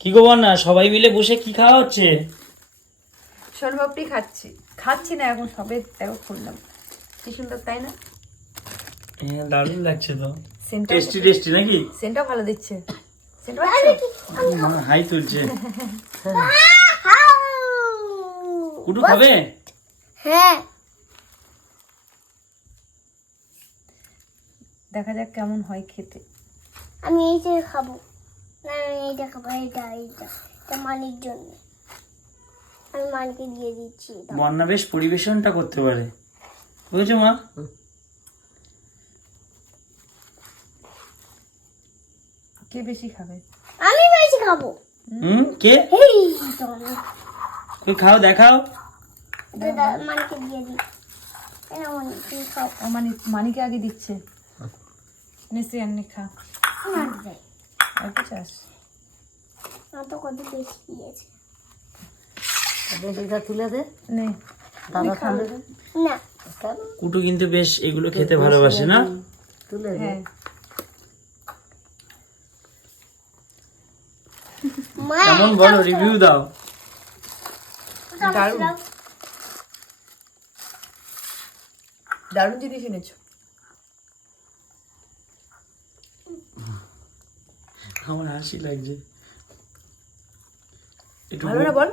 কি গো না সবাই মিলে বসে কি খাওয়া হচ্ছে? শোনপাপড়ি খাচ্ছি না এখন, সবে দেখো খুললাম, কি সুন্দর তাই না? হ্যাঁ দারুণ লাগছে তো, সেন্টটা টেস্টি নাকি? সেন্টটা ভালো দিচ্ছে, সেন্টটা হাই তুলছে। কুটু খাবে? হ্যাঁ দেখা যাক কেমন হয় খেতে। আমি এইটা খাবো না, আমি এইটা খাবো, এইটা মানির জন্য আমি মানিকে দিয়ে দিচ্ছি। বন্যা বেশ পরিবেশনটা করতে পারে, বুঝেছো মা? কে বেশি খাবে? আমি বেশি খাবো। কে? এই তো কই খাও দেখাও। দাদা মানিকে দিয়ে দিই। এনা মানি তুই খাও। ও মানিকে আগে দিচ্ছে। নিশ্চয়ই আন্নি খা। না দে, আর কি চাস? না তো কত বেশি দিয়েছে। বেশিটা তুলে দে, নে দাদা তুলে দে। না কুটু কিন্তু বেশ এগুলো খেতে ভালোবাসে না? তুলে দে। হ্যাঁ মা কেমন বলো, রিভিউ দাও। দারুণ দারুণ জিনিস এনেছো। আমার হাসি লাগছে। একটু ভালো না বল?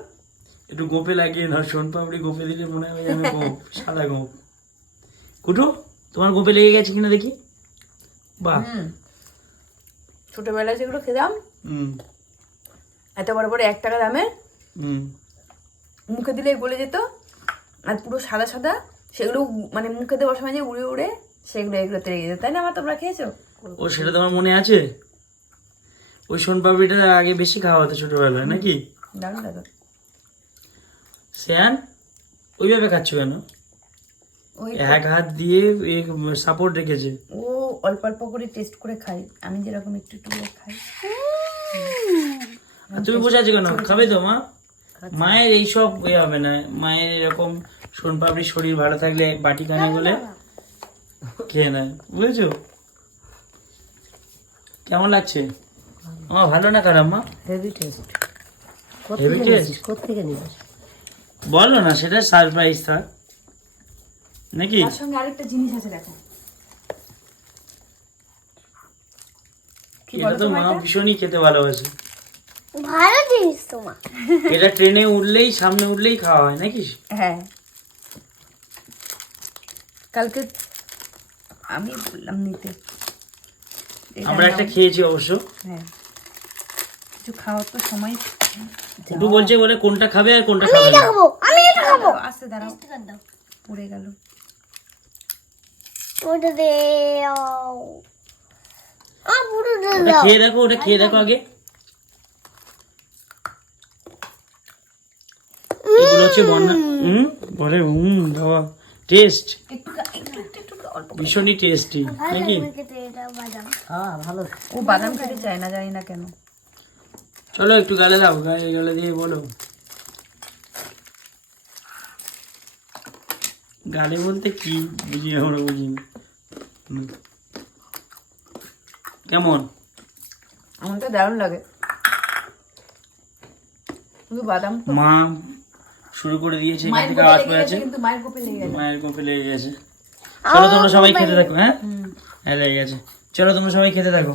একটু গোপে লাগিয়ে না, সোনপাপড়ি গোপে দিলে মনে হয় যেন গোপ, সাদা গোপ। কুটু তোমার গোপে লেগে গেছে কিনা দেখি। বাহ। ছোটবেলায় যেগুলো খেতাম হুম এত বড় বড় 1 টাকা দামের, হুম মুখে দিলে গলে যেত, আর পুরো সাদা সাদা, সেগুলো মানে মুখে দেওয়ার সময় যে উড়ে উড়ে সেগুলো এগুলোতে লেগে যেত, তাই না? আমার তোমরা খেয়েছো? ও সেটা তোমার মনে আছে? ওই সোনপাপড়িটা আগে বেশি খাওয়া হতো ছোটবেলায় নাকি? দারুণ লাগে। শ্যান ওইভাবে খাচ্ছ কেন? ওই এক হাত দিয়ে সাপোর্ট রেখেছে। ও অল্প অল্প করে টেস্ট করে খাই, আমি যেরকম একটু একটু করে খাই। আর তুমি বসে আছো কেন? খাবে তো মা? মায়ের এইসব হবে না, মায়ের এরকম সোনপাপড়ি শরীর ভালো থাকলে বাটি কানে বলে খেয়ে নেয়, বুঝেছো? কেমন লাগছে? আমার ভালো না খারাপ মা? Heavy taste. Heavy taste? কোথেকে নিস? বলো না, সেটা সারপ্রাইজ থাক নাকি? তার সঙ্গে আরেকটা জিনিস আছে দেখো। কি এটা বলো তো মা তোমার? ভীষণই খেতে ভালোবাসে। ভালো জিনিস তোমার। এটা ট্রেনে উঠলেই, সামনে উঠলেই খাওয়া হয় নাকি? হ্যাঁ, কালকে আমি বললাম নিতে। এটা আমরা একটা নাও। খেয়েছি অবশ্য। হ্যাঁ, কিছু খাওয়ার তো সময়। কুটু বলছে বলে কোনটা খাবে আর কোনটা আমি খাবে এটা না। খাবো, আমি এটা খাবো। আস্তে দাঁড়াও, পড়ে গেল। ওটা দে পুরো দে ওটা দাও। খেয়ে দেখো, ওটা খেয়ে দেখো আগে। এগুলো হচ্ছে বন্যা। বলে বাবা টেস্ট একটু একটু অল্প। ভীষণই টেস্টি নাকি? এটা বাদাম। হ্যাঁ ভালো। ও বাদাম খেতে চায় না, জানি না কেন। চলো একটু গালে দাও, গালে দিয়ে বলো। গালে বলতে কি বুঝি আমরা বুঝিনি। কেমন? আমার তো দারুণ লাগে, শুধু বাদাম তো। মা শুরু করে দিয়েছে, এখান মায়ের থেকে কোপে আওয়াজ লেগে পেয়ে গেছে, আছে। কিন্তু মায়ের কোপে লেগে গেছে। মায়ের কোপে লেগে গেছে। চলো তোমরা সবাই খেতে থাকো। হ্যাঁ হ্যাঁ লেগে গেছে। চলো তোমরা সবাই খেতে থাকো।